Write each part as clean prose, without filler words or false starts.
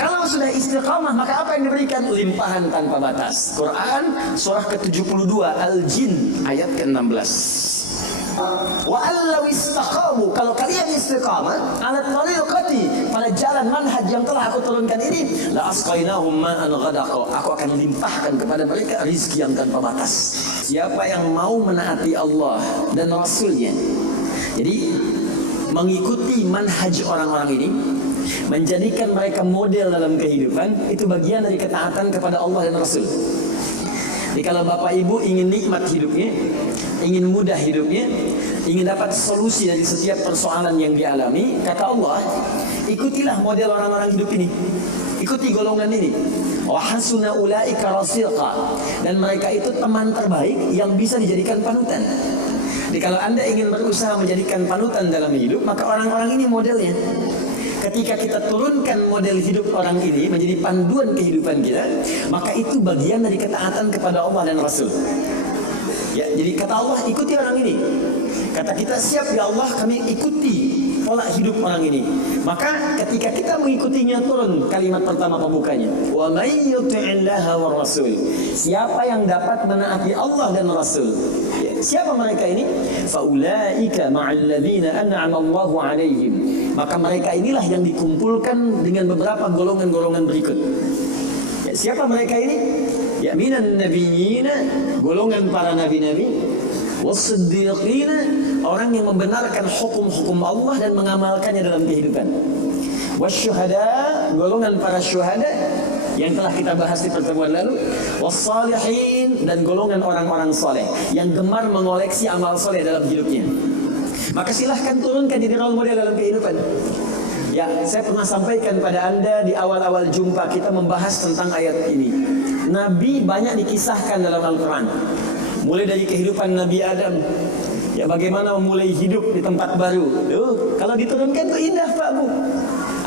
Kalau sudah istiqamah, maka apa yang diberikan? Limpahan tanpa batas. Quran surah ke-72 Al-Jin ayat ke-16. Wa allau istaqamu, kalau kalian istiqamah ala tariqati, pada jalan manhaj yang telah aku turunkan ini, la asqainahum ma'an ghadaqa, aku akan limpahkan kepada mereka rizki yang tanpa batas. Siapa yang mau menaati Allah dan Rasulnya, jadi mengikuti manhaj orang-orang ini, menjadikan mereka model dalam kehidupan, itu bagian dari ketaatan kepada Allah dan Rasul. Jadi kalau Bapak Ibu ingin nikmat hidupnya, ingin mudah hidupnya, ingin dapat solusi dari setiap persoalan yang dialami, kata Allah, ikutilah model orang-orang hidup ini. Ikuti golongan ini. Wa hasuna ulaika rafiqa, dan mereka itu teman terbaik yang bisa dijadikan panutan. Jadi kalau Anda ingin berusaha menjadikan panutan dalam hidup, maka orang-orang ini modelnya. Ketika kita turunkan model hidup orang ini menjadi panduan kehidupan kita, maka itu bagian dari ketaatan kepada Allah dan Rasul. Ya, jadi kata Allah, ikuti orang ini. Kata kita, siap ya Allah, kami ikuti pola hidup orang ini. Maka ketika kita mengikutinya, turun kalimat pertama pembukanya, wa may yuti'illaha war rasul. Siapa yang dapat menaati Allah dan Rasul? Ya, siapa mereka ini? Faulaika ma'al ladzina an'ama Allahu 'alaihim. Maka mereka inilah yang dikumpulkan dengan beberapa golongan-golongan berikut. Ya, siapa mereka ini? Ya, minan nabiyina, golongan para nabi-nabi, was-siddiqina, orang yang membenarkan hukum-hukum Allah dan mengamalkannya dalam kehidupan, wasyuhada, golongan para syuhada yang telah kita bahas di pertemuan lalu, was-salihin, dan golongan orang-orang soleh yang gemar mengoleksi amal soleh dalam hidupnya. Maka silahkan turunkan jadi role model dalam kehidupan. Ya, saya pernah sampaikan pada Anda di awal-awal jumpa kita membahas tentang ayat ini. Nabi banyak dikisahkan dalam Al-Quran. Mulai dari kehidupan Nabi Adam, ya bagaimana memulai hidup di tempat baru. Kalau diturunkan tuh indah Pak Bu.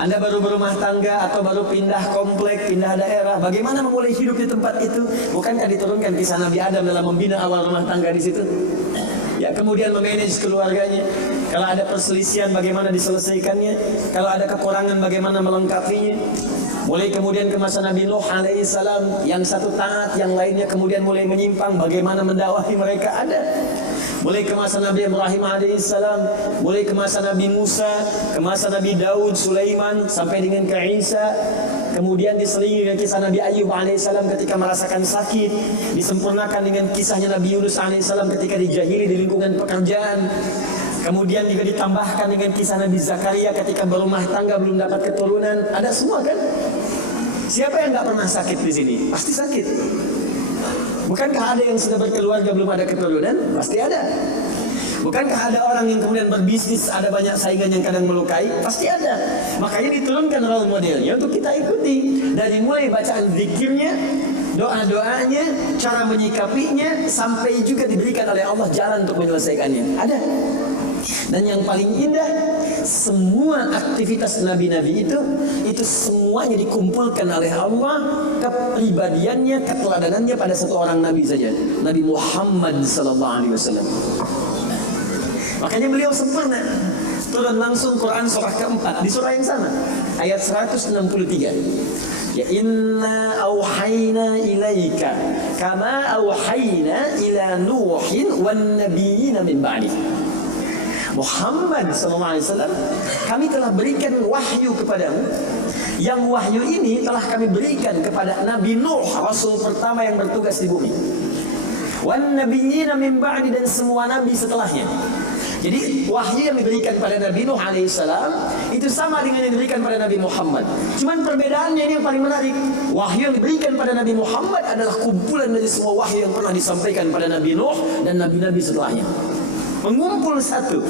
Anda baru berumah tangga atau baru pindah komplek, pindah daerah, bagaimana memulai hidup di tempat itu? Bukankah diturunkan kisah Nabi Adam dalam membina awal rumah tangga di situ? Ya, kemudian memanage keluarganya. Kalau ada perselisihan, bagaimana diselesaikannya? Kalau ada kekurangan, bagaimana melengkapinya? Mulai kemudian ke masa Nabi Nuh alaihissalam, yang satu taat, yang lainnya kemudian mulai menyimpang, bagaimana mendakwahi mereka ada. Mulai ke masa Nabi Ibrahim alaihissalam, mulai ke masa Nabi Musa, ke masa Nabi Daud, Sulaiman, sampai dengan ke Isa. Kemudian diselingi dengan kisah Nabi Ayub alaihissalam ketika merasakan sakit, disempurnakan dengan kisahnya Nabi Yunus alaihissalam ketika dijahili di lingkungan pekerjaan. Kemudian juga ditambahkan dengan kisah Nabi Zakaria ketika berumah tangga belum dapat keturunan. Ada semua kan? Siapa yang nggak pernah sakit di sini? Pasti sakit. Bukankah ada yang sudah berkeluarga belum ada keturunan? Pasti ada. Bukankah ada orang yang kemudian berbisnis, ada banyak saingan yang kadang melukai? Pasti ada. Makanya diturunkan role modelnya untuk kita ikuti. Dari mulai bacaan zikirnya, doa-doanya, cara menyikapinya, sampai juga diberikan oleh Allah jalan untuk menyelesaikannya. Ada. Dan yang paling indah, semua aktivitas nabi-nabi itu semuanya dikumpulkan oleh Allah, kepribadiannya, keteladanannya pada satu orang nabi saja, Nabi Muhammad SAW. Makanya beliau sempurna. Turun langsung Quran surah keempat di surah yang sama, ayat 163. Ya, inna auhayna ilaika kama auhayna ila Nuhin wan nabiyina min ba'di. Muhammad SAW, kami telah berikan wahyu kepadamu. Yang wahyu ini telah kami berikan kepada Nabi Nuh, Rasul pertama yang bertugas di bumi. Wan nabiyina min ba'di, dan semua nabi setelahnya. Jadi wahyu yang diberikan pada Nabi Nuh alaihissalam itu sama dengan yang diberikan pada Nabi Muhammad. Cuman perbedaannya ini yang paling menarik. Wahyu yang diberikan pada Nabi Muhammad adalah kumpulan dari semua wahyu yang pernah disampaikan pada Nabi Nuh dan nabi-nabi setelahnya. Mengumpul satu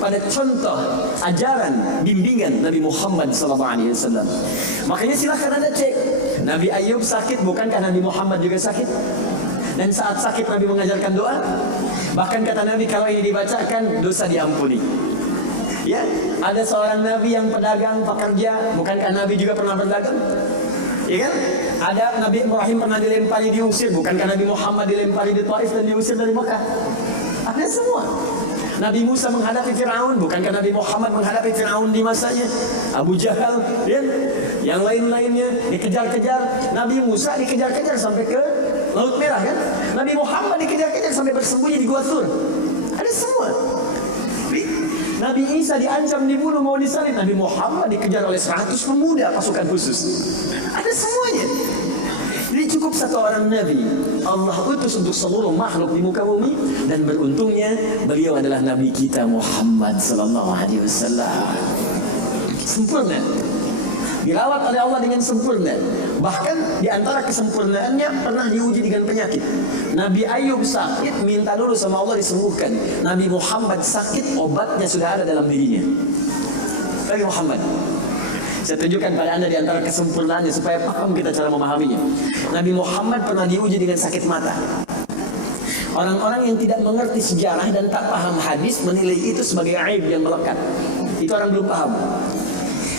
pada contoh ajaran bimbingan Nabi Muhammad SAW. Makanya silahkan Anda cek. Nabi Ayub sakit, bukankah Nabi Muhammad juga sakit? Dan saat sakit Nabi mengajarkan doa. Bahkan kata Nabi, kalau ini dibacakan dosa diampuni. Ya, ada seorang Nabi yang pedagang, pekerja, bukankah Nabi juga pernah berdagang? Ya kan? Ada Nabi Ibrahim pernah dilempari, diusir, bukankah Nabi Muhammad dilempari di Taif dan diusir dari Mekah? Ada semua. Nabi Musa menghadapi Fir'aun, bukankah Nabi Muhammad menghadapi Fir'aun di masanya? Abu Jahal, ya? Yang lain-lainnya dikejar-kejar. Nabi Musa dikejar-kejar sampai ke Laut Merah kan? Nabi Muhammad dikejar-kejar sampai bersembunyi di Gua Tur. Ada semua. Nabi Isa diancam dibunuh mau disalib. Nabi Muhammad dikejar oleh 100 pemuda pasukan khusus. Ada semuanya. Jadi cukup satu orang Nabi Allah utus untuk seluruh makhluk di muka bumi. Dan beruntungnya beliau adalah Nabi kita Muhammad sallallahu alaihi wasallam. Sempurna, dirawat oleh Allah dengan sempurna. Bahkan di antara kesempurnaannya pernah diuji dengan penyakit. Nabi Ayub sakit, minta dulu sama Allah disembuhkan. Nabi Muhammad sakit, obatnya sudah ada dalam dirinya. Nabi Muhammad. Saya tunjukkan pada Anda di antara kesempurnaannya supaya paham kita cara memahaminya. Nabi Muhammad pernah diuji dengan sakit mata. Orang-orang yang tidak mengerti sejarah dan tak paham hadis menilai itu sebagai aib yang melekat. Itu orang belum paham.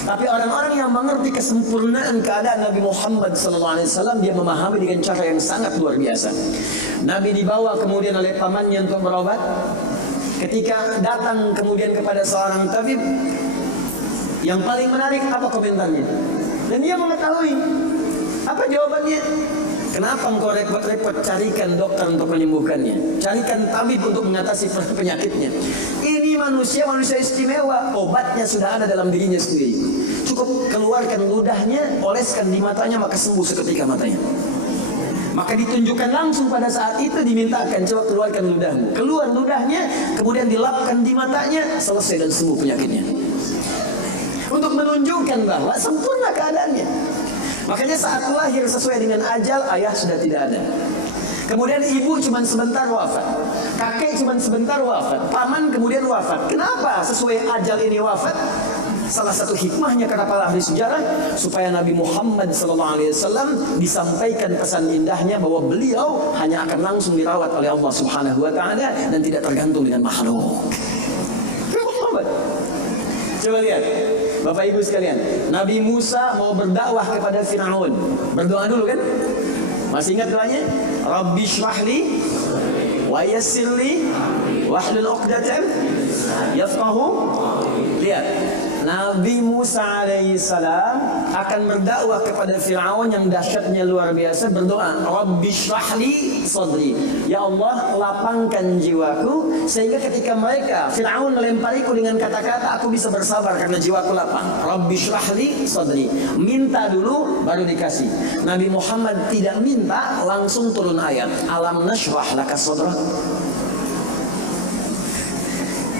Tapi orang-orang yang mengerti kesempurnaan keadaan Nabi Muhammad SAW, dia memahami dengan cara yang sangat luar biasa. Nabi dibawa kemudian oleh pamannya untuk berobat. Ketika datang kemudian kepada seorang tabib, yang paling menarik apa komentarnya? Dan dia mengetahui apa jawabannya. Kenapa engkau repot-repot carikan dokter untuk menyembuhkannya? Carikan tabib untuk mengatasi penyakitnya. Ini manusia istimewa. Obatnya sudah ada dalam dirinya sendiri. Cukup keluarkan ludahnya, oleskan di matanya, maka sembuh seketika matanya. Maka ditunjukkan langsung pada saat itu, dimintakan, coba keluarkan ludahmu. Keluar ludahnya, kemudian dilapkan di matanya, selesai dan sembuh penyakitnya. Untuk menunjukkan bahwa sempurna keadaannya. Makanya saat lahir sesuai dengan ajal, ayah sudah tidak ada. Kemudian ibu cuma sebentar wafat, kakek cuma sebentar wafat, paman kemudian wafat. Kenapa sesuai ajal ini wafat? Salah satu hikmahnya kata para ahli sejarah, supaya Nabi Muhammad SAW disampaikan pesan indahnya bahwa beliau hanya akan langsung dirawat oleh Allah Subhanahu Wa Taala dan tidak tergantung dengan makhluk. Muhammad. Coba lihat, Bapak Ibu sekalian, Nabi Musa mau berdakwah kepada Fir'aun. Berdoa dulu kan? Masih ingat doanya? Rabbi shrahli wa yassirli wahlul 'uqdatam yafqahu. Lihat, Nabi Musa alaihissalam akan berdakwah kepada Fir'aun yang dahsyatnya luar biasa, berdoa, Rabbi shrahli sadri. Ya Allah, lapangkan jiwaku sehingga ketika mereka Fir'aun melempariku dengan kata-kata, aku bisa bersabar karena jiwaku lapang. Rabbi shrahli sadri. Minta dulu baru dikasih. Nabi Muhammad tidak minta, langsung turun ayat, alam nashrah laka sadrak.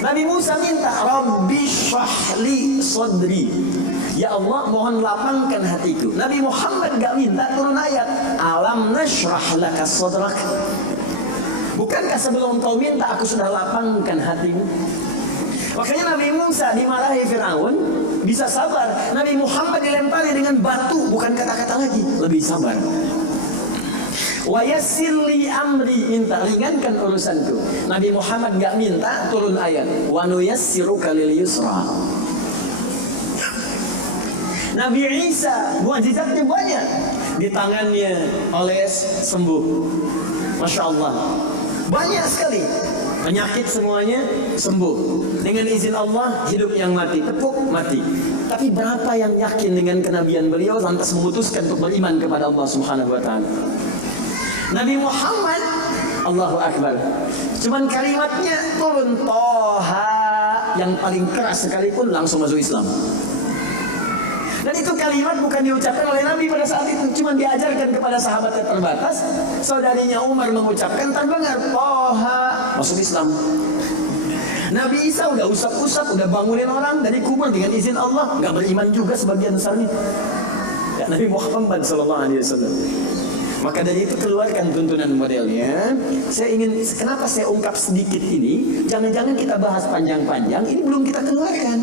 Nabi Musa minta, Rabbi shrahli sadri. Ya Allah, mohon lapangkan hatiku. Nabi Muhammad gak minta, turun ayat, alam nashrah laka sadrak. Bukankah sebelum kau minta aku sudah lapangkan hatimu? Makanya Nabi Musa dimarahi Fir'aun bisa sabar. Nabi Muhammad dilempari dengan batu, bukan kata-kata lagi, lebih sabar. Wa yassirli amri, minta ringankan urusanku. Nabi Muhammad gak minta, turun ayat, wa nuyassiruka lil yusra. Nabi Isa mukjizatnya banyak, di tangannya oles sembuh. Masya Allah, banyak sekali penyakit, semuanya sembuh dengan izin Allah. Hidup yang mati, tepuk mati. Tapi berapa yang yakin dengan kenabian beliau lantas memutuskan untuk beriman kepada Allah Subhanahu Wa Taala? Nabi Muhammad, Allahu Akbar, cuman kalimatnya turun Toha, yang paling keras sekalipun langsung masuk Islam. Dan itu kalimat bukan diucapkan oleh Nabi pada saat itu, cuman diajarkan kepada sahabatnya terbatas. Saudarinya Umar mengucapkan, terdengar Toha, masuk Islam. Nabi Isa udah usap-usap, udah bangunin orang dari kubur dengan izin Allah, nggak beriman juga sebagian besarnya. Ya, Nabi Muhammad SAW. Maka dari itu keluarkan tuntunan modelnya. Saya ingin, kenapa saya ungkap sedikit ini? Jangan-jangan kita bahas panjang-panjang, ini belum kita keluarkan.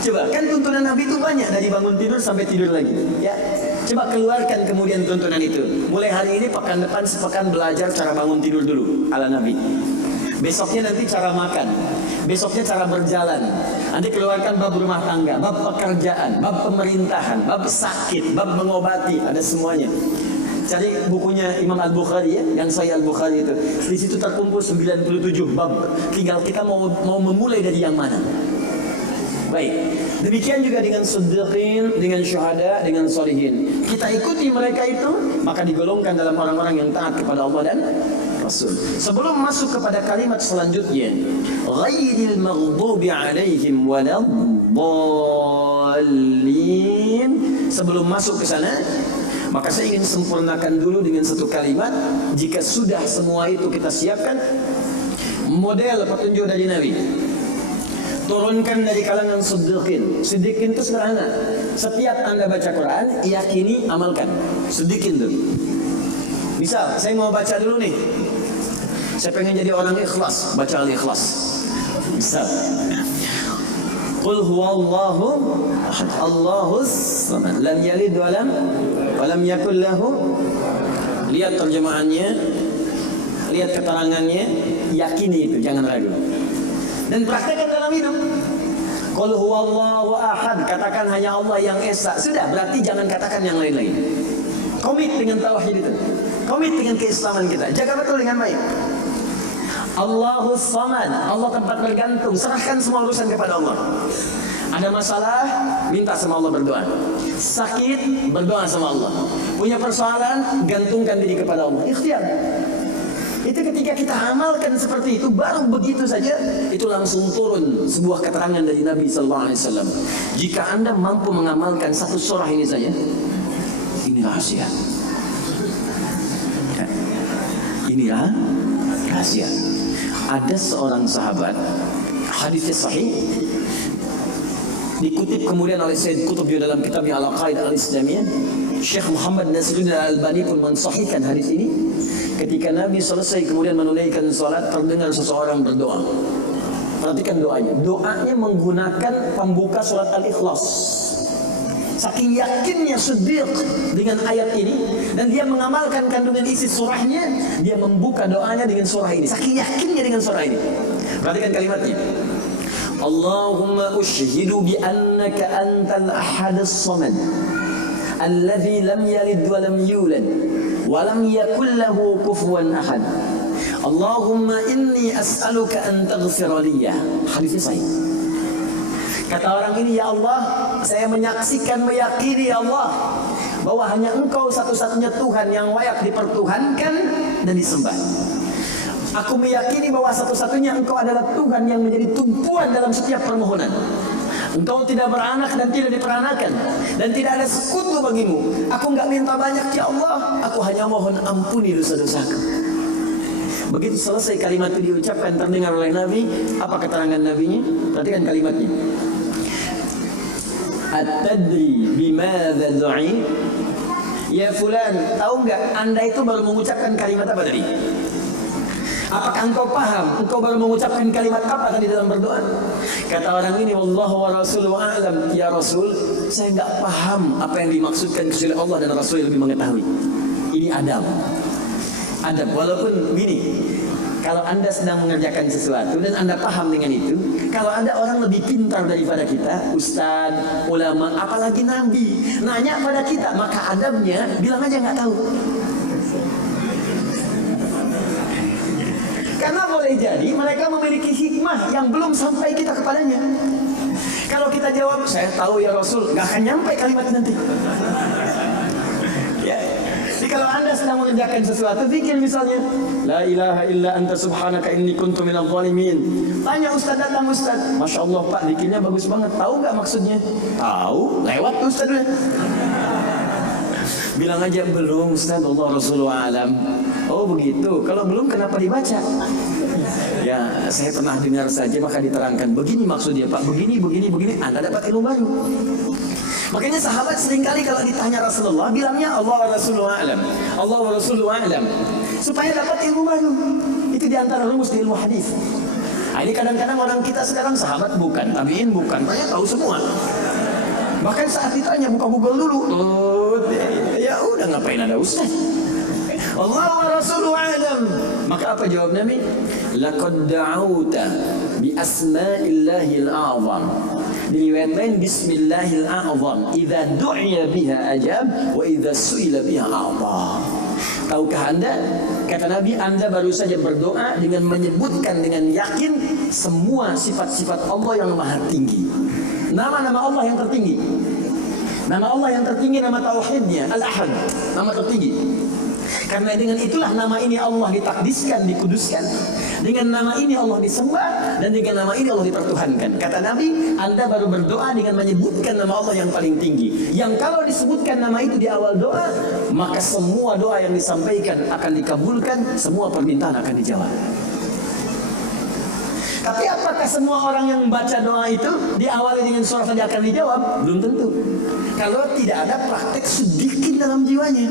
Coba, kan tuntunan Nabi itu banyak, dari bangun tidur sampai tidur lagi. Ya, coba keluarkan kemudian tuntunan itu. Mulai hari ini, pekan depan sepekan belajar cara bangun tidur dulu ala Nabi. Besoknya nanti cara makan, besoknya cara berjalan. Nanti keluarkan bab rumah tangga, bab pekerjaan, bab pemerintahan, bab sakit, bab mengobati, ada semuanya. Cari bukunya Imam Al-Bukhari ya, yang Sahih Al-Bukhari itu. Di situ terkumpul 97 bab. Tinggal kita mau memulai dari yang mana. Baik. Demikian juga dengan siddiqin, dengan syuhada, dengan sholihin. Kita ikuti mereka itu, maka digolongkan dalam orang-orang yang taat kepada Allah dan Rasul. Sebelum masuk kepada kalimat selanjutnya, ghairil maghdubi alaihim waladdallin. Sebelum masuk ke sana, maka saya ingin sempurnakan dulu dengan satu kalimat. Jika sudah semua itu kita siapkan, model petunjuk dari Nabi turunkan dari kalangan siddiqin. Siddiqin itu sederhana. Setiap Anda baca Quran, yakini, amalkan. Siddiqin dulu. Misal, saya mau baca dulu nih. Saya pengen jadi orang ikhlas, baca Al-Ikhlas. Misal, Qul huwallahu ahad, Allahus samad, lam yalid wa lam yakul lahu. Lihat terjemahannya, lihat keterangannya, yakini itu, jangan ragu. Dan praktekkan dalam hidup. Qul huwallahu ahad, katakan hanya Allah yang esa. Sudah, berarti jangan katakan yang lain-lain. Komit dengan tauhid itu. Komit dengan keislaman kita. Jaga betul dengan baik. Allahus samad, Allah tempat bergantung. Serahkan semua urusan kepada Allah. Ada masalah, minta sama Allah, berdoa. Sakit, berdoa sama Allah. Punya persoalan, gantungkan diri kepada Allah. Ikhtiar. Itu ketika kita amalkan seperti itu, baru begitu saja itu langsung turun sebuah keterangan dari Nabi SAW. Jika Anda mampu mengamalkan satu surah ini saja, ini rahasia. Inilah rahasia. Ada seorang sahabat, hadisnya sahih, dikutip kemudian oleh Sayyid Qutb dalam kitabnya Al-Aqaidah Al-Islamiyah. Syekh Muhammad Nasiruddin Al-Albani pun mensahihkan hadis ini. Ketika Nabi selesai kemudian menunaikan salat, terdengar seseorang berdoa. Perhatikan doanya. Doanya menggunakan pembuka surat Al-Ikhlas. Saking yakinnya Siddiq dengan ayat ini, dan dia mengamalkan kandungan isi surahnya, dia membuka doanya dengan surah ini. Saking yakinnya dengan surah ini. Perhatikan kalimatnya. Allahumma ushhidu bi annaka antal ahadus samad alladzi lam yalid wa lam yulad wa lam yakul lahu kufuwan ahad. Allahumma inni as'aluka an taghfira liyya. Hadisnya sahih. Kata orang ini, ya Allah, saya menyaksikan, meyakini ya Allah, bahwa hanya Engkau satu-satunya Tuhan yang layak dipertuhankan dan disembah. Aku meyakini bahwa satu-satunya Engkau adalah Tuhan yang menjadi tumpuan dalam setiap permohonan. Engkau tidak beranak dan tidak diperanakan, dan tidak ada sekutu bagimu. Aku enggak minta banyak ya Allah, aku hanya mohon ampuni dosa-dosaku. Begitu selesai kalimat itu diucapkan, terdengar oleh Nabi. Apa keterangan Nabinya? Perhatikan kalimatnya. At-tadri bimadza du'i? Ya fulan, tahu enggak Anda itu baru mengucapkan kalimat apa tadi? Apakah engkau paham? Engkau baru mengucapkan kalimat apa tadi dalam berdoa? Kata orang ini, wallahu wa rasuluhu a'lam. Ya Rasul, saya enggak paham apa yang dimaksudkan kecuali Allah dan Rasul yang lebih mengetahui. Ini adab. Adab, walaupun gini, kalau Anda sedang mengerjakan sesuatu dan Anda paham dengan itu, kalau ada orang lebih pintar daripada kita, ustadz, ulama, apalagi nabi, nanya pada kita, maka adabnya bilang aja nggak tahu. Karena boleh jadi mereka memiliki hikmah yang belum sampai kita kepadanya. Kalau kita jawab, saya tahu ya Rasul, nggak akan nyampe kalimat nanti. Ya. Jadi kalau Anda sedang mengerjakan sesuatu, zikir misalnya, la ilaha illa anta subhanaka inni kuntu minadh dhalimin. Tanya ustaz, datang ustaz, masya Allah Pak, zikirnya bagus banget. Tahu nggak maksudnya? Tahu, lewat ustaz. Bilang aja belum ustaz, Allah Rasulullah alam. Oh begitu. Kalau belum kenapa dibaca? Ya saya pernah dengar saja maka diterangkan. Begini maksudnya Pak, begini. Anda dapat ilmu baru. Makanya sahabat seringkali kalau ditanya Rasulullah, bilangnya Allah Rasulullah alam, Allah Rasulullah alam, supaya dapat ilmu baru. Itu diantara rumus di ilmu hadis. Nah, ini kadang-kadang orang kita sekarang sahabat bukan, tabiin bukan, banyak tahu semua. Bahkan saat ditanya buka Google dulu, ya udah ngapain ada ustaz? Allah wa Rasulullah alam. Maka apa jawab Nabi? Laqad da'auta bi asma'illahil a'zam. Di riwayat lain bismillahil a'zam. Idza du'iya biha ajab wa idza su'ila biha a'ta. Tahukah Anda? Kata Nabi, Anda baru saja berdoa dengan menyebutkan dengan yakin semua sifat-sifat Allah yang maha tinggi. Nama-nama Allah yang tertinggi. Nama Allah yang tertinggi, nama tauhidnya Al-Ahad, nama tertinggi. Karena dengan itulah nama ini Allah ditakdiskan, dikuduskan. Dengan nama ini Allah disembah, dan dengan nama ini Allah dipertuhankan. Kata Nabi, Anda baru berdoa dengan menyebutkan nama Allah yang paling tinggi. Yang kalau disebutkan nama itu di awal doa, maka semua doa yang disampaikan akan dikabulkan, semua permintaan akan dijawab. Tapi apakah semua orang yang membaca doa itu diawali dengan surah saja akan dijawab? Belum tentu. Kalau tidak ada praktek sedikit dalam jiwanya.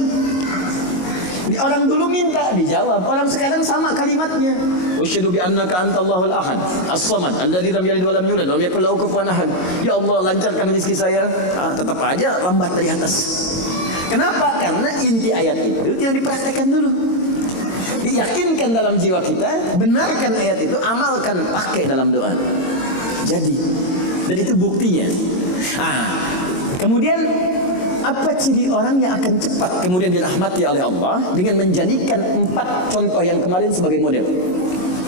Orang dulu minta dijawab, orang sekarang sama kalimatnya. Usyhadu bi annaka antallahul ahad, as-samad, alladzi lam yalid wa lam yulad wa lam yakul lahu kufuwan ahad. Ya Allah, lancarkan rezeki saya. Tetap aja lambat dari atas. Kenapa? Karena inti ayat itu tidak dipraktekkan dulu. Diyakinkan dalam jiwa kita, benarkan ayat itu, amalkan, pakai dalam doa. Jadi, dan itu buktinya. Kemudian apa ciri orang yang akan cepat kemudian dirahmati oleh Allah dengan menjadikan 4 contoh yang kemarin sebagai model?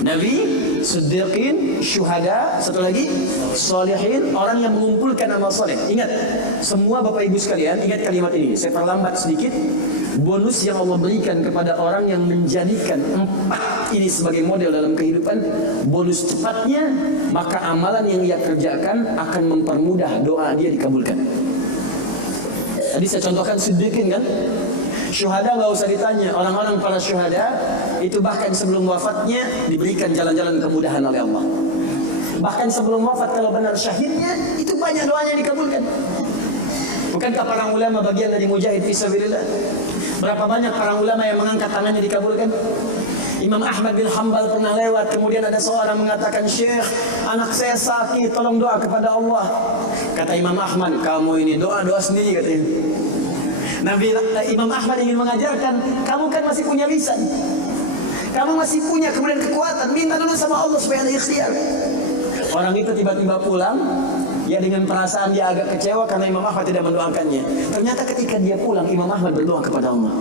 Nabi, Siddiqin, Syuhada, satu lagi Salihin, orang yang mengumpulkan amal soleh. Ingat, semua Bapak Ibu sekalian, ingat kalimat ini. Saya perlambat sedikit. Bonus yang Allah berikan kepada orang yang menjadikan 4 ini sebagai model dalam kehidupan, bonus cepatnya, maka amalan yang ia kerjakan akan mempermudah doa dia dikabulkan. Tadi saya contohkan Siddiqin kan. Syuhada nggak usah ditanya, orang-orang para syuhada itu bahkan sebelum wafatnya diberikan jalan-jalan kemudahan oleh Allah. Bahkan sebelum wafat kalau benar syahidnya, itu banyak doanya dikabulkan. Bukankah para ulama bagian dari mujahid fisabilillah? Berapa banyak para ulama yang mengangkat tangannya dikabulkan? Imam Ahmad bin Hanbal pernah lewat, kemudian ada seorang mengatakan, Syekh, anak saya sakit, tolong doa kepada Allah. Kata Imam Ahmad, kamu ini doa-doa sendiri, katanya. Imam Ahmad ingin mengajarkan, kamu kan masih punya lisan, kamu masih punya kemudian kekuatan, minta dulu sama Allah supaya ada ikhtiar. Orang itu tiba-tiba pulang, ya dengan perasaan dia agak kecewa karena Imam Ahmad tidak mendoakannya. Ternyata ketika dia pulang, Imam Ahmad berdoa kepada Allah.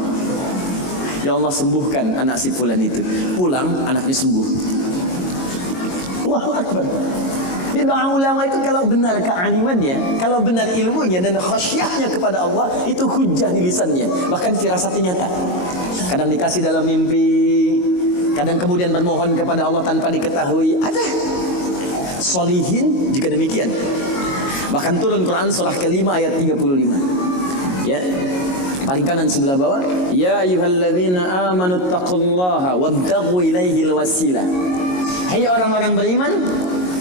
Ya Allah, sembuhkan anak si fulan itu. Pulang, anaknya sembuh. Allahu Akbar. Di doa ulama itu kalau benar kealimannya, kalau benar ilmunya dan khasyahnya kepada Allah, itu hujah di lisannya. Bahkan firasatnya nyata. Kadang dikasih dalam mimpi, kadang kemudian bermohon kepada Allah tanpa diketahui. Ada solihin jika demikian. Bahkan turun Quran surah ke-5 ayat 35. Ya. Paling kanan sebelah bawah, ya ayyuhalladzina amanu taqullaha wabtaghu ilaihil wasilah. Hai orang-orang beriman,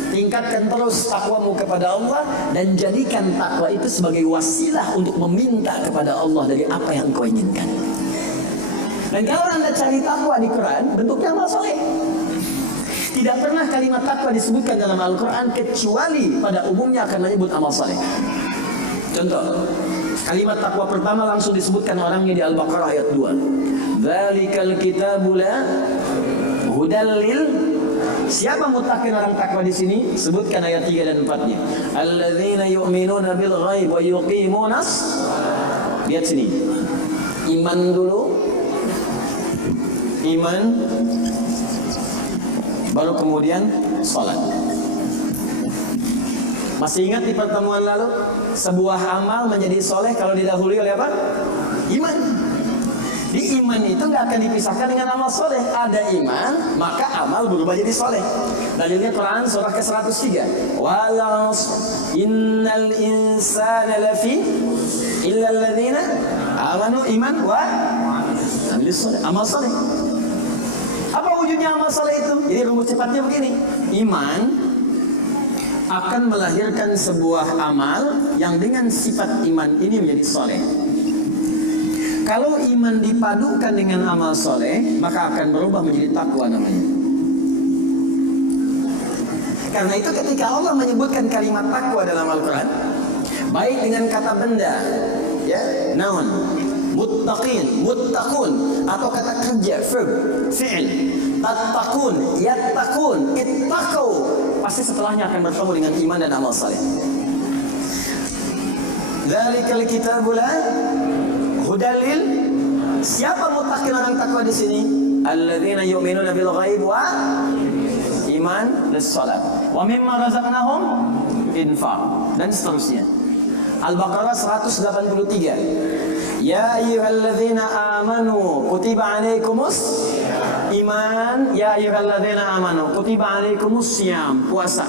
tingkatkan terus takwamu kepada Allah dan jadikan takwa itu sebagai wasilah untuk meminta kepada Allah dari apa yang kau inginkan. Dan kalau Anda cari takwa di Quran, bentuknya amal soleh. Tidak pernah kalimat takwa disebutkan dalam Al-Quran kecuali pada umumnya akan menyebut amal soleh. Contoh, kalimat takwa pertama langsung disebutkan orangnya di Al-Baqarah ayat 2. Dzalikal kitabu la hudal lil. Siapa muttaqin orang takwa di sini? Sebutkan ayat 3 dan 4-nya. Alladzina yu'minuna bil ghaib wa yuqimunas. Lihat sini. Iman dulu. Iman baru kemudian salat. Masih ingat di pertemuan lalu, sebuah amal menjadi soleh kalau didahului oleh apa? Iman. Di iman itu nggak akan dipisahkan dengan amal soleh. Ada iman, maka amal berubah jadi soleh. Dalilnya Quran surah ke-103. Walau innal insana lafi illa alladzina amanu iman wa amilus soleh. Amal soleh. Apa wujudnya amal soleh itu? Jadi rumus cepatnya begini. Iman akan melahirkan sebuah amal yang dengan sifat iman ini menjadi soleh. Kalau iman dipadukan dengan amal soleh, maka akan berubah menjadi takwa namanya. Karena itu ketika Allah menyebutkan kalimat takwa dalam Al-Quran, baik dengan kata benda, ya, noun, muttaqin, muttaqun, atau kata kerja, verb, fi'il, tattaqun, yattaqun, ittaqu, pasti setelahnya akan bertemu dengan iman dan amal saleh. Dzalikal kitabu la hudalil. Siapa muttaqin orang takwa di sini? Alladzina yu'minuna bil ghaib wa iman dan salat. Wa mimma razaqnahum infak, dan seterusnya. Al-Baqarah 183. Ya ayyuhalladzina amanu kutiba alaikumus iman. Ya ayyuhalladzina amanu kutiba alaikumus syiyam, puasa.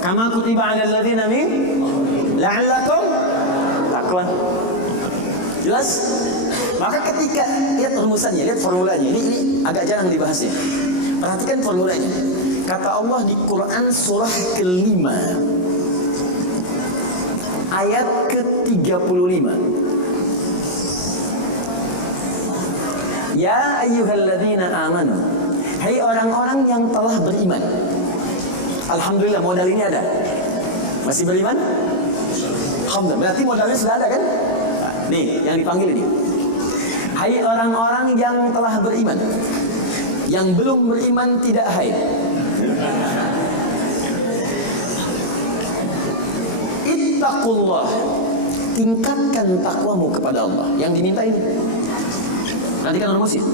Kama kutiba alal ladzina min la'allakum taqwan. Jelas? Maka ketika lihat rumusannya, lihat formulanya. Ini agak jarang dibahas ya. Perhatikan formulanya. Kata Allah di Quran surah ke-5 ayat ke-35. Ya ayyuhalladzina amanu, hai orang-orang yang telah beriman. Alhamdulillah modal ini ada. Masih beriman? Alhamdulillah. Berarti modalnya sudah ada kan? Nih, yang dipanggil ini. Hai orang-orang yang telah beriman. Yang belum beriman tidak hai. Ittaqullah. Tingkatkan takwamu kepada Allah. Yang diminta ini. Nanti kan rumusnya.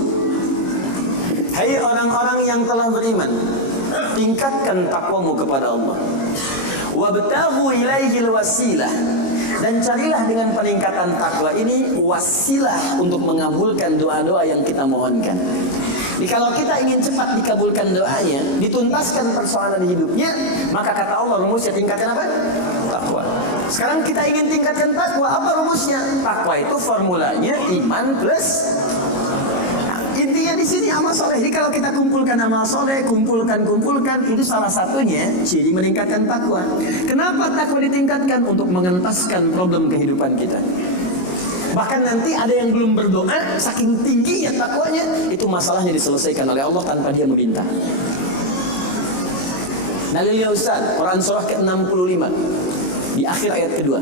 Hai orang-orang yang telah beriman, tingkatkan takwamu kepada Allah. Wabtaghu ilaihil wasilah, dan carilah dengan peningkatan takwa ini wasilah untuk mengabulkan doa-doa yang kita mohonkan. Jadi kalau kita ingin cepat dikabulkan doanya, dituntaskan persoalan hidupnya, maka kata Allah rumusnya tingkatkan apa? Takwa. Sekarang kita ingin tingkatkan takwa, apa rumusnya? Takwa itu formulanya iman plus. Intinya di sini amal soleh. Jadi kalau kita kumpulkan amal soleh, kumpulkan, itu salah satunya ciri meningkatkan takwa. Kenapa takwa ditingkatkan? Untuk mengentaskan problem kehidupan kita. Bahkan nanti ada yang belum berdoa, saking tingginya takwanya, itu masalahnya diselesaikan oleh Allah tanpa dia meminta. Dalilnya Ustaz, Quran surah ke-65 di akhir ayat kedua.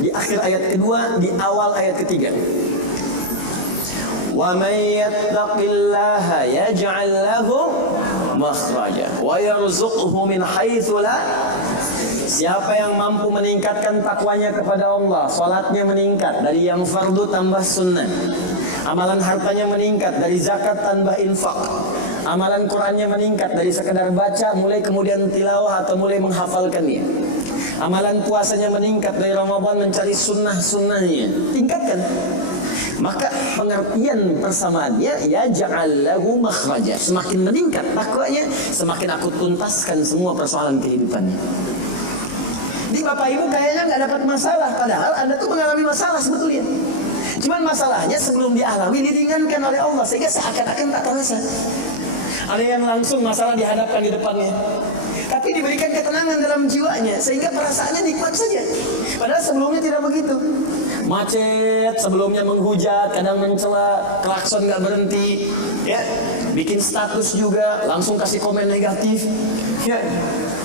Di akhir ayat kedua, di awal ayat ketiga. وَمَنْ يَتَّقِ اللَّهَ يَجْعَلْ لَهُ مَخْرَجًا وَيَرْزُقْهُ مِنْ حَيْثُ لَا. Siapa yang mampu meningkatkan takwanya kepada Allah, salatnya meningkat dari yang fardu tambah sunnah, amalan hartanya meningkat dari zakat tambah infak, amalan Qurannya meningkat dari sekedar baca mulai kemudian tilawah atau mulai menghafalkannya, amalan puasanya meningkat dari Ramadan mencari sunnah-sunnahnya, tingkatkan. Maka pengertian persamaannya ya ja'allahu makhraja. Semakin meningkat takwanya, semakin aku tuntaskan semua persoalan kehidupannya. Di Bapak Ibu kayaknya nggak dapat masalah, padahal Anda tuh mengalami masalah sebetulnya. Cuman masalahnya sebelum dialami diringankan oleh Allah sehingga seakan-akan tak terasa. Ada yang langsung masalah dihadapkan di depannya, tapi diberikan ketenangan dalam jiwanya sehingga perasaannya nikmat saja. Padahal sebelumnya tidak begitu. Macet, sebelumnya menghujat, kadang mencela, klakson nggak berhenti, ya, bikin status juga, langsung kasih komen negatif, ya,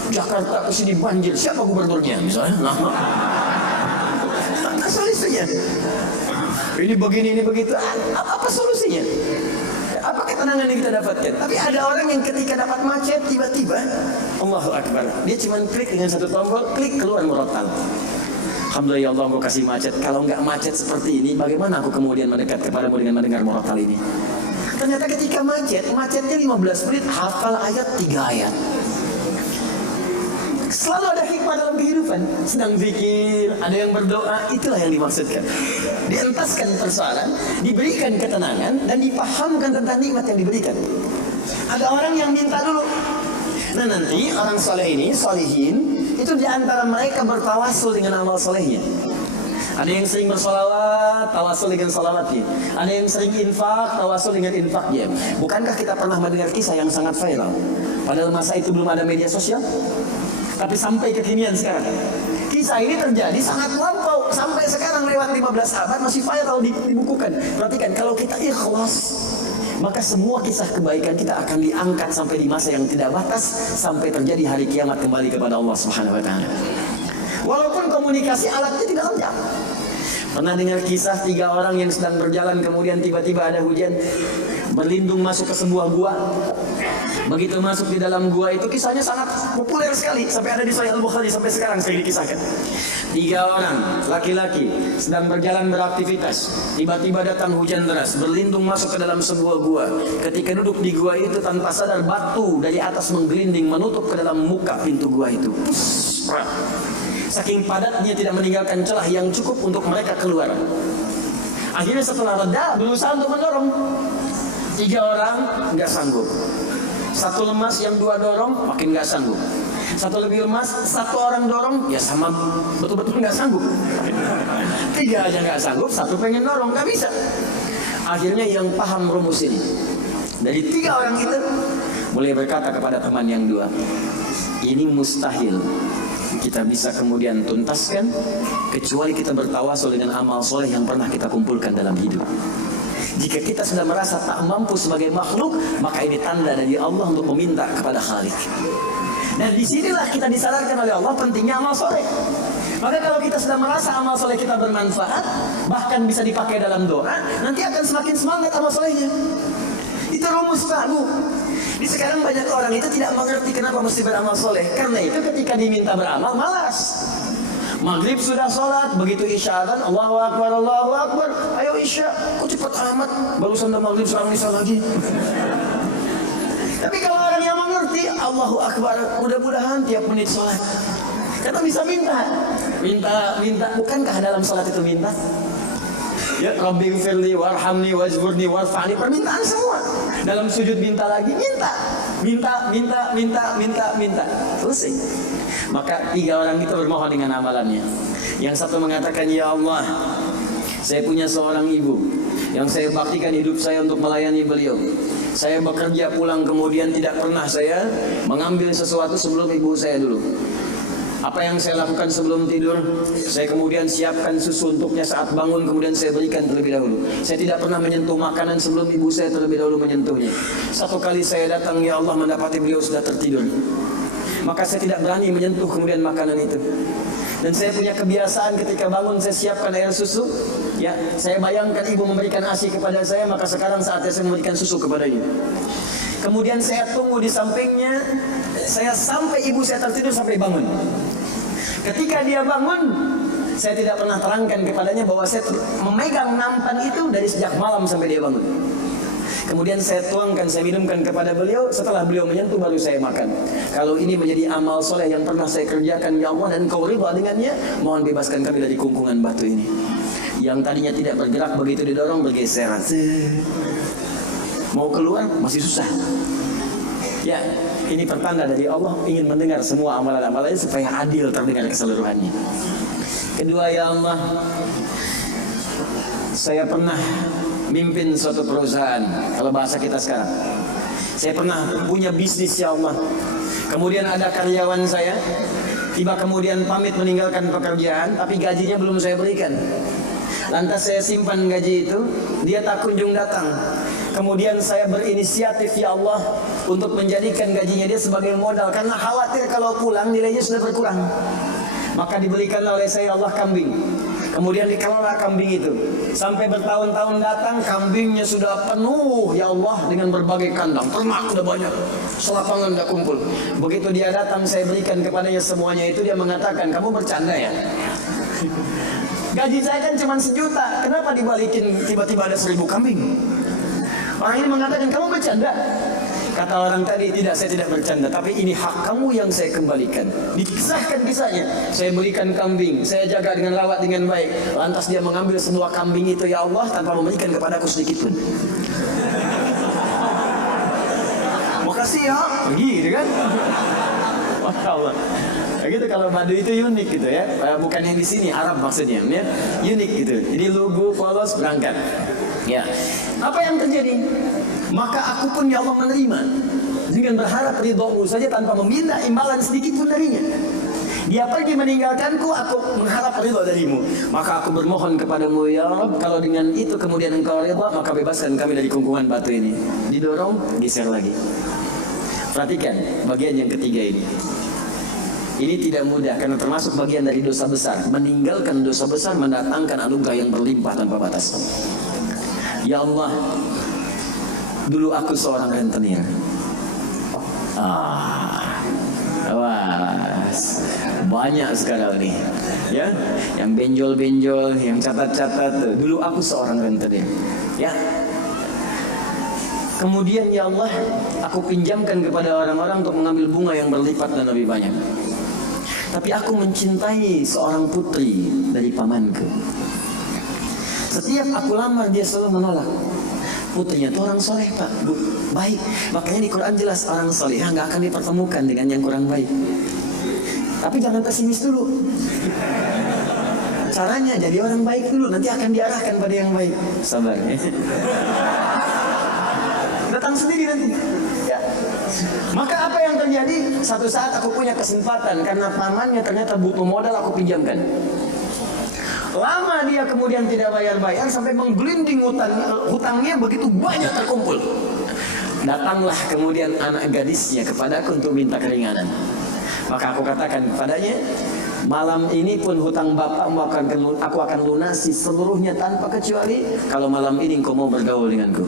Jakarta kesini banjir, siapa gubernurnya misalnya, apa solusinya? Ini begini, ini begitu, apa solusinya? Apa ketenangan yang kita dapatkan? Tapi ada orang yang ketika dapat macet, tiba-tiba, Allahu Akbar, dia cuma klik dengan satu tombol, klik keluar murotal. Alhamdulillah ya Allah, aku kasih macet. Kalau nggak macet seperti ini, bagaimana aku kemudian mendekat kepadamu dengan mendengar murotal ini? Ternyata ketika macetnya 15 menit, hafal ayat 3 ayat. Selalu ada hikmah dalam kehidupan. Sedang zikir, ada yang berdoa, itulah yang dimaksudkan. Dientaskan persoalan, diberikan ketenangan, dan dipahamkan tentang nikmat yang diberikan. Ada orang yang minta dulu. Nah nanti orang soleh ini, solihin, itu diantara mereka bertawasul dengan amal solehnya. Ada yang sering bersolawat, tawasul dengan solawatnya. Ada yang sering infak, tawasul dengan infaknya. Bukankah kita pernah mendengar kisah yang sangat viral? Padahal masa itu belum ada media sosial, tapi sampai kekinian sekarang. Kisah ini terjadi sangat lampau, sampai sekarang lewat 15 abad masih viral dibukukan. Perhatikan, kalau kita ikhlas, maka semua kisah kebaikan kita akan diangkat sampai di masa yang tidak batas, sampai terjadi hari kiamat kembali kepada Allah Subhanahu wa taala. Walaupun komunikasi alatnya tidak lengkap. Pernah dengar kisah 3 orang yang sedang berjalan, kemudian tiba-tiba ada hujan, berlindung masuk ke sebuah gua. Begitu masuk di dalam gua itu, kisahnya sangat populer sekali, sampai ada di Sahih Al-Bukhari sampai sekarang saya dikisahkan. 3 orang laki-laki sedang berjalan beraktivitas, tiba-tiba datang hujan deras, berlindung masuk ke dalam sebuah gua. Ketika duduk di gua itu, tanpa sadar batu dari atas menggelinding menutup ke dalam muka pintu gua itu. Saking padatnya tidak meninggalkan celah yang cukup untuk mereka keluar. Akhirnya setelah reda, berusaha untuk mendorong. 3 orang nggak sanggup. 1 lemas, yang 2 dorong makin nggak sanggup. 1 lebih lemas, 1 orang dorong, ya sama betul-betul nggak sanggup. 3 aja nggak sanggup, 1 pengen dorong, nggak bisa. Akhirnya yang paham rumus ini, dari 3 orang itu mulai berkata kepada teman yang 2, ini mustahil kita bisa kemudian tuntaskan kecuali kita bertawasul dengan amal soleh yang pernah kita kumpulkan dalam hidup. Jika kita sudah merasa tak mampu sebagai makhluk, maka ini tanda dari Allah untuk meminta kepada Khalik. Dan disinilah kita disadarkan oleh Allah pentingnya amal soleh. Maka kalau kita sudah merasa amal soleh kita bermanfaat, bahkan bisa dipakai dalam doa, nanti akan semakin semangat amal solehnya. Itu rumus Pak Bu. Di sekarang banyak orang itu tidak mengerti kenapa mesti beramal soleh. Karena itu ketika diminta beramal, malas. Maghrib sudah sholat, begitu isya kan, Allahu Akbar, Allahu Akbar. Ayo isya, kok cepat amat, barusan udah maghrib sekarang isya lagi. Tapi kalau orang yang mengerti, Allahu Akbar, mudah-mudahan tiap menit sholat. Karena bisa minta, bukankah dalam sholat itu minta? Ya Rabbi gfirli warhamni wajburni warfa'ni, permintaan semua. Dalam sujud minta lagi, minta. Selesai. Maka 3 orang itu bermohon dengan amalannya. Yang satu mengatakan, ya Allah, saya punya seorang ibu yang saya baktikan hidup saya untuk melayani beliau. Saya bekerja pulang kemudian tidak pernah saya mengambil sesuatu sebelum ibu saya dulu. Apa yang saya lakukan sebelum tidur, saya kemudian siapkan susu untuknya saat bangun, kemudian saya berikan terlebih dahulu. Saya tidak pernah menyentuh makanan sebelum ibu saya terlebih dahulu menyentuhnya. 1 kali saya datang, ya Allah, mendapati beliau sudah tertidur. Maka saya tidak berani menyentuh kemudian makanan itu. Dan saya punya kebiasaan ketika bangun saya siapkan air susu. Ya, saya bayangkan ibu memberikan ASI kepada saya, maka sekarang saatnya saya memberikan susu kepadanya. Kemudian saya tunggu di sampingnya, saya sampai ibu saya tertidur sampai bangun. Ketika dia bangun, saya tidak pernah terangkan kepadanya bahwa saya memegang nampan itu dari sejak malam sampai dia bangun. Kemudian saya tuangkan, saya minumkan kepada beliau. Setelah beliau menyentuh baru saya makan. Kalau ini menjadi amal soleh yang pernah saya kerjakan, ya Allah, dan Kau ridha dengannya, mohon bebaskan kami dari kungkungan batu ini. Yang tadinya tidak bergerak, begitu didorong bergeser. Mau keluar masih susah. Ya, ini pertanda dari Allah ingin mendengar semua amalan-amalannya supaya adil terdengar keseluruhannya. Kedua, ya Allah, saya pernah mimpin suatu perusahaan. Kalau bahasa kita sekarang, saya pernah punya bisnis, ya Allah. Kemudian ada karyawan saya tiba kemudian pamit meninggalkan pekerjaan, tapi gajinya belum saya berikan. Lantas saya simpan gaji itu, dia tak kunjung datang. Kemudian saya berinisiatif, ya Allah, untuk menjadikan gajinya dia sebagai modal, karena khawatir kalau pulang nilainya sudah berkurang. Maka dibelikan oleh saya, Allah, kambing. Kemudian dikelola kambing itu sampai bertahun-tahun datang, kambingnya sudah penuh, ya Allah, dengan berbagai kandang. Ternak sudah banyak, selapangan sudah kumpul. Begitu dia datang, saya berikan kepadanya semuanya itu. Dia mengatakan, kamu bercanda ya? Gaji saya kan cuma 1 juta, kenapa dibalikin tiba-tiba ada 1000 kambing? Orang ini mengatakan, kamu bercanda? Kata orang tadi, tidak, saya tidak bercanda, tapi ini hak kamu yang saya kembalikan. Dikisahkan kisahnya, saya berikan kambing, saya jaga dengan rawat dengan baik. Lantas dia mengambil semua kambing itu, ya Allah, tanpa memberikan kepadaku sedikit pun. Makasih ya, begitu kan? Masya Allah. Gitu, kalau Badu itu unik gitu ya, bukan yang di sini, Arab maksudnya, ya, unik gitu. Jadi lugu, polos, berangkat. Ya, apa yang terjadi? Maka aku pun, ya Allah, menerima dengan berharap ridhomu saja tanpa meminta imbalan sedikit pun darinya. Dia pergi meninggalkanku, aku mengharap ridho darimu. Maka aku bermohon kepadamu, ya Rabb, kalau dengan itu kemudian engkau ridho, maka bebaskan kami dari kungkungan batu ini. Didorong, geser lagi. Perhatikan bagian yang ketiga ini. Ini tidak mudah karena termasuk bagian dari dosa besar. Meninggalkan dosa besar mendatangkan anugerah yang berlimpah tanpa batas. Ya Allah, dulu aku seorang rentenir. Wah, banyak sekarang nih, ya, yang benjol-benjol, yang catat-catat. Dulu aku seorang rentenir, ya. Kemudian ya Allah, aku pinjamkan kepada orang-orang untuk mengambil bunga yang berlipat dan lebih banyak. Tapi aku mencintai seorang putri dari pamanku. Setiap aku lamar dia selalu menolak. Putrinya itu orang soleh Pak, Bu, baik. Makanya di Quran jelas orang soleh nggak akan dipertemukan dengan yang kurang baik. Tapi jangan pesimis dulu. Caranya jadi orang baik dulu, nanti akan diarahkan pada yang baik. Sabar ya. Datang sendiri nanti. Ya. Maka apa yang terjadi? Satu saat aku punya kesempatan karena pamannya ternyata butuh modal, aku pinjamkan. Lama dia kemudian tidak bayar-bayar sampai menggelinding hutangnya begitu banyak terkumpul. Datanglah kemudian anak gadisnya kepadaku untuk minta keringanan. Maka aku katakan kepadanya, malam ini pun hutang bapakmu aku akan lunasi seluruhnya tanpa kecuali kalau malam ini engkau mau bergaul denganku.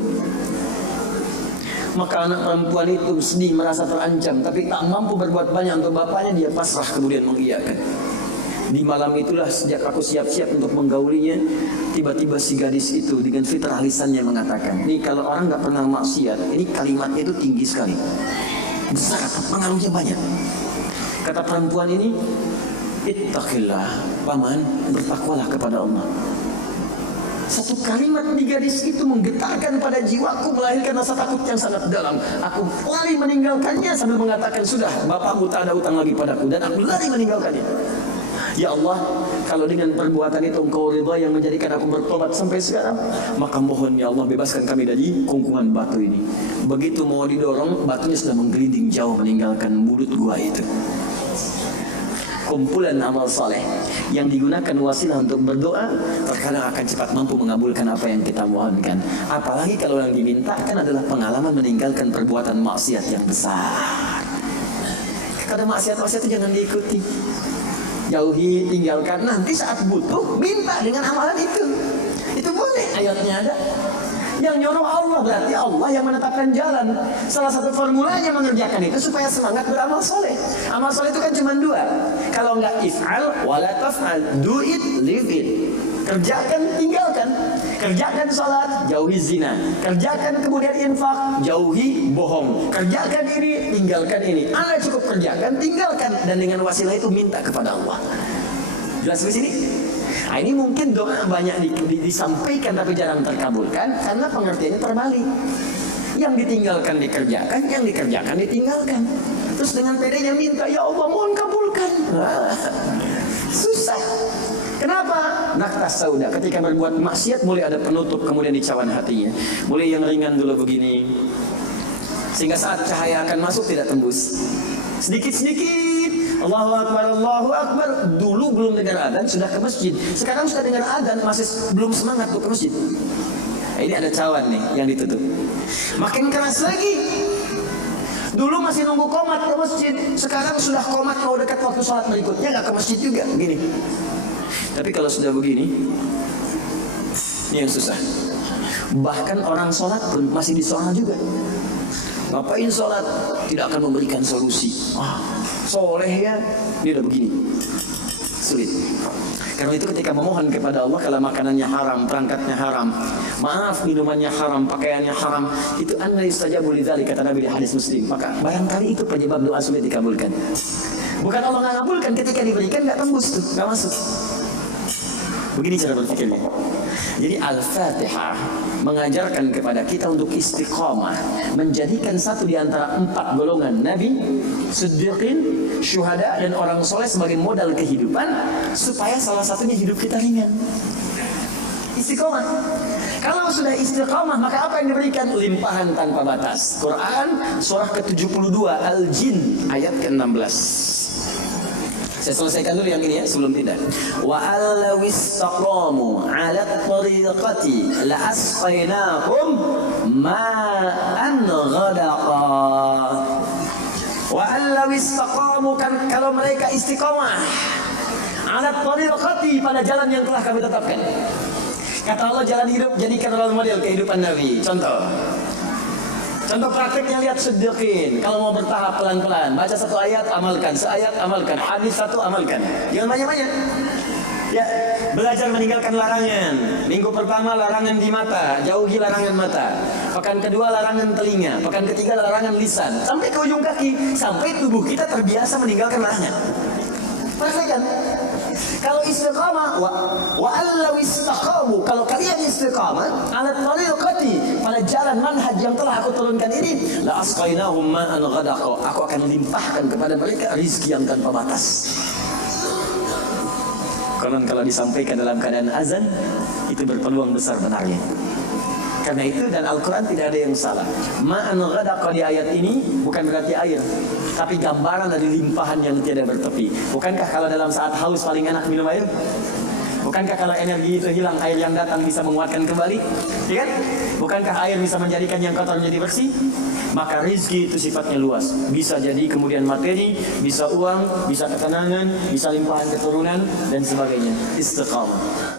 Maka anak perempuan itu sedih, merasa terancam, tapi tak mampu berbuat banyak untuk bapaknya. Dia pasrah kemudian mengiyakan. Di malam itulah sejak aku siap-siap untuk menggaulinya, tiba-tiba si gadis itu dengan fitrah lisannya mengatakan, ini kalau orang nggak pernah maksiat, ini kalimatnya itu tinggi sekali, besar, pengaruhnya banyak. Kata perempuan ini, ittaqillah, paman, bertakwalah kepada Allah. Satu kalimat di gadis itu menggetarkan pada jiwaku, melahirkan rasa takut yang sangat dalam. Aku lari meninggalkannya sambil mengatakan, sudah, bapakmu tak ada utang lagi padaku, dan aku lari meninggalkannya. Ya Allah, kalau dengan perbuatan itu engkau ridha yang menjadikan aku bertobat sampai sekarang, maka mohon ya Allah bebaskan kami dari kungkungan batu ini. Begitu mau didorong, batunya sudah menggelinding jauh meninggalkan mulut gua itu. Kumpulan amal saleh yang digunakan wasilah untuk berdoa terkadang akan cepat mampu mengabulkan apa yang kita mohonkan. Apalagi kalau yang dimintakan adalah pengalaman meninggalkan perbuatan maksiat yang besar. Kalau maksiat-maksiat itu jangan diikuti, jauhi, tinggalkan. Nanti saat butuh minta dengan amalan itu boleh, ayatnya ada. Yang nyuruh Allah, berarti Allah yang menetapkan jalan. Salah satu formulanya mengerjakan itu supaya semangat beramal soleh. Amal soleh itu kan cuma dua. Kalau enggak if'al, wala taf'al. Do it, live it. Kerjakan, tinggalkan. Kerjakan sholat, jauhi zina. Kerjakan kemudian infak, jauhi bohong. Kerjakan ini, tinggalkan ini. Anda cukup kerjakan, tinggalkan. Dan dengan wasilah itu minta kepada Allah. Jelas di sini? Nah, ini mungkin doa banyak disampaikan tapi jarang terkabulkan karena pengertiannya terbalik. Yang ditinggalkan dikerjakan, yang dikerjakan ditinggalkan. Terus dengan pedenya minta, ya Allah mohon kabulkan. Susah. Kenapa? Naktas sauda. Ketika berbuat maksiat mulai ada penutup, kemudian dicawan hatinya. Mulai yang ringan dulu begini, sehingga saat cahaya akan masuk tidak tembus. Sedikit-sedikit Allahu Akbar, Allahu Akbar. Dulu belum dengar adzan sudah ke masjid. Sekarang sudah dengar adzan masih belum semangat untuk ke masjid. Nah, ini ada cawan nih yang ditutup. Makin keras lagi. Dulu masih nunggu qomat ke masjid. Sekarang sudah qomat mau dekat waktu sholat berikutnya nggak ke masjid juga. Begini. Tapi kalau sudah begini, ini yang susah. Bahkan orang sholat pun masih disoal juga. Ngapain sholat? Tidak akan memberikan solusi. Soleh ya, dia udah begini. Sulit. Karena itu ketika memohon kepada Allah, kalau makanannya haram, perangkatnya haram, maaf minumannya haram, pakaiannya haram, itu anna yustajabu lidzalik, kata Nabi di hadis Muslim. Maka barangkali itu penyebab doa sulit dikabulkan. Bukan Allah nggak ngabulkan, ketika diberikan nggak tembus tuh, nggak masuk. Begini cara berpikirnya. Jadi Al-Fatihah mengajarkan kepada kita untuk istiqamah, menjadikan satu di antara 4 golongan Nabi, Siddiqin, Syuhada, dan orang soleh sebagai modal kehidupan, supaya salah satunya hidup kita ringan. Istiqamah. Kalau sudah istiqamah, maka apa yang diberikan? Limpahan tanpa batas. Quran surah ke-72 Al-Jin ayat ke-16. Saya selesaikan dulu yang ini ya sebelum tidak. Wa allaw istaqamu 'ala at-tariqati la asqainahum ma'an ghadaqa. Wa allaw istaqamu, kan kalau mereka istiqomah ala tariqati, pada jalan yang telah kami tetapkan. Kata Allah, jalan hidup jadikan role model kehidupan Nabi. Contoh prakteknya, lihat siddiqin. Kalau mau bertahap pelan-pelan, baca satu ayat amalkan, seayat amalkan, hadis satu amalkan. Jangan banyak-banyak. Ya, belajar meninggalkan larangan. Minggu pertama larangan di mata, jauhi larangan mata. Pekan kedua larangan telinga, pekan ketiga larangan lisan, sampai ke ujung kaki, sampai tubuh kita terbiasa meninggalkan larangan. Praktekkan. Kalau istiqamah, wa allau istaqamu, kalau kalian istiqamah ala tariqati, pada jalan manhaj yang telah aku turunkan ini, la asqainahum ma'an ghadaqa, aku akan limpahkan kepada mereka rizki yang tanpa batas. Konon kalau disampaikan dalam keadaan azan, itu berpeluang besar benarnya. Karena itu, dan Al-Quran tidak ada yang salah. Ma'an ghadaqa di ayat ini bukan berarti air, tapi gambaran dari limpahan yang tiada bertepi. Bukankah kalau dalam saat haus paling enak minum air? Bukankah kalau energi itu hilang, air yang datang bisa menguatkan kembali? Ya kan? Bukankah air bisa menjadikan yang kotor menjadi bersih? Maka rizki itu sifatnya luas. Bisa jadi kemudian materi, bisa uang, bisa ketenangan, bisa limpahan keturunan, dan sebagainya. Istiqamah.